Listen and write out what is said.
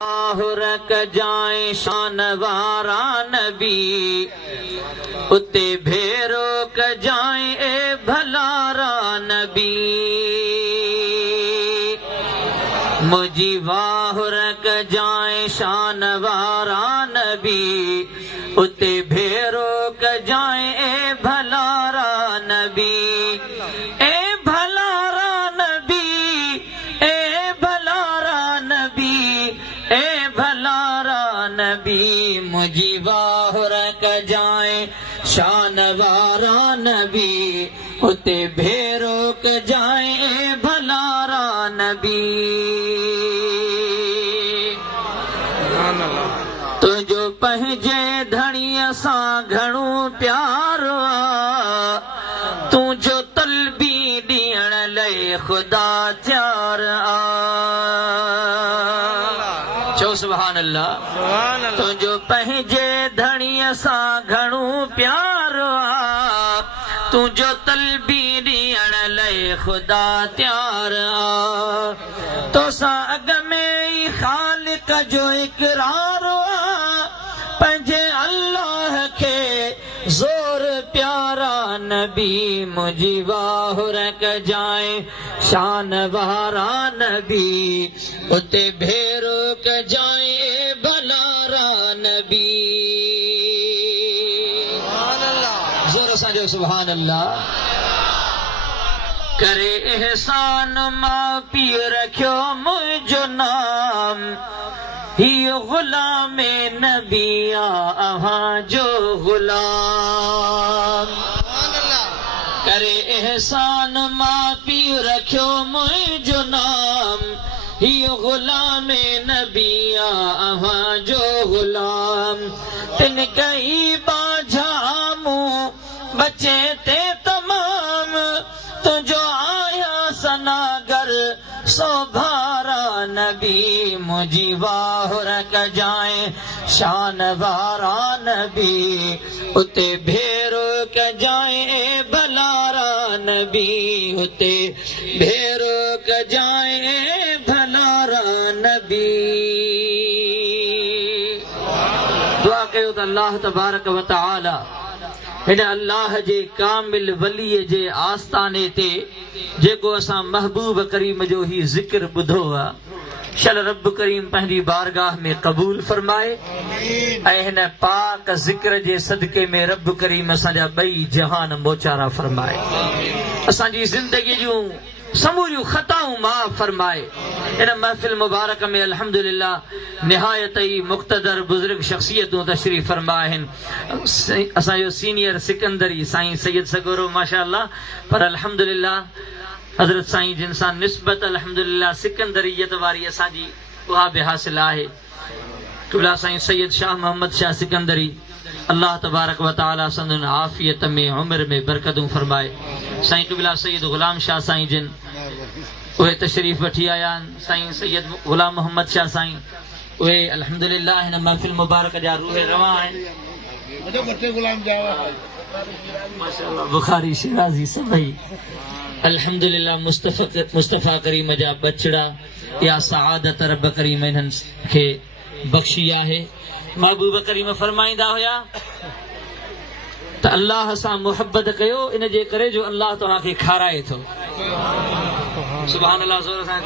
रक जाए शान वारा नबी उते भेरो क जाए ए भलारा नबी मुझी वाह रक जाए शान वारा नबी उते भेरो क जाए ए भलारा नबी ए भलारा नबी ए भलारा नबी ए भलारा नबी मुझी वाह रक जाए शान वारा नबी उते भेरो क जाए ए भलारा नबी तुझो पंहिंजे धणीअ सां घणो प्यार आ तुझो तलबी ॾियण लाइ ख़ुदा तयार आ चओ सुभान अल्लाह तुझो पंहिंजे धणीअ सां घणो प्यार आ तुझो तलबी ॾियण लाइ ख़ुदा तयार आ तोसां अॻ में ई ख़ालिक जो इक़रार पंहिंजे अल्लाह खे ज़ोर प्यारा नबी मुझी वाह रक जाए शान वारा नबी उते भेरो क जाए भलारा नबी ज़ोर सां जो सुभान अल्लाह करे एहसान मां पीउ रखियो मुंहिंजो नाम हियो गुलाम नबी अव्हां जो गुलाम करे एहसान मां पीउ रखियो मुंहिंजो नाम हियो गुलाम नबी अव्हां जो गुलाम तिन कई बाझामू बचे ते तमाम तुझो आया सनागर सोभारा नबी मुझी वाह रक जाए शान वारा नबी उते भेरो क जाए भलारा नबी उते भेरो क जाए भलारा नबी दुआ कयो त अल्लाह तबारक व तआला हिन अल्लाह जे कामिल वलीअ जे आस्ताने ते जेको असां महबूब करीम जो ही ज़िक्र ॿुधो आहे शल रब करीम पंहिंजी बारगाह में क़बूल फरमाए ऐं हिन पाक ज़िक्र जे सदके में रब करीम असांजा ॿई जहान मोचारा फरमाए असांजी ज़िंदगी जूं समूरियूं ख़ताऊं माफ़ फरमाए इन महफ़िल मुबारक में अल्हम्दुलिल्लाह निहायत ई मुक़्तदर बुज़ुर्ग शख़्सियतूं तशरीफ़ फरमा आहिनि असांजो सीनियर सिकंदरी साईं सैयद सगोरो माशाअल्लाह पर अल्हम्दुलिल्लाह हज़रत साईं जिन सां निस्बत अल्हम्दुलिल्लाह सिकंदरियत वारी असांजी उहा बि हासिल आहे क़िबला साईं सैयद शाह मोहम्मद शाह सिकंदरी अल्लाह तबारक व तआला संदन आफ़ियत में उम्र में बरकतूं फरमाए साईं क़िबला सैयद गुलाम शाह साईं जिन उहे तशरीफ़ वठी आया आहिनि साईं सैयद गुलाम मोहम्मद शाह साईं उहे अल्हम्दुलिल्लाह हिन महफ़िल मुबारक जा रूह रवां आहिनि माशाअल्लाह बुखारी शिराज़ी सभई अल्हम्दुलिल्लाह मुस्तफ़ा करीम जा बचड़ा या सआदत रब करीम इन्हनि खे बख़्शी आहे महबूब करीम फरमाईंदा हुया त अल्लाह सां मुहब्बत कयो इन जे करे जो अल्लाह तव्हांखे खाराए थो सुभान अल्लाह ज़ोर सां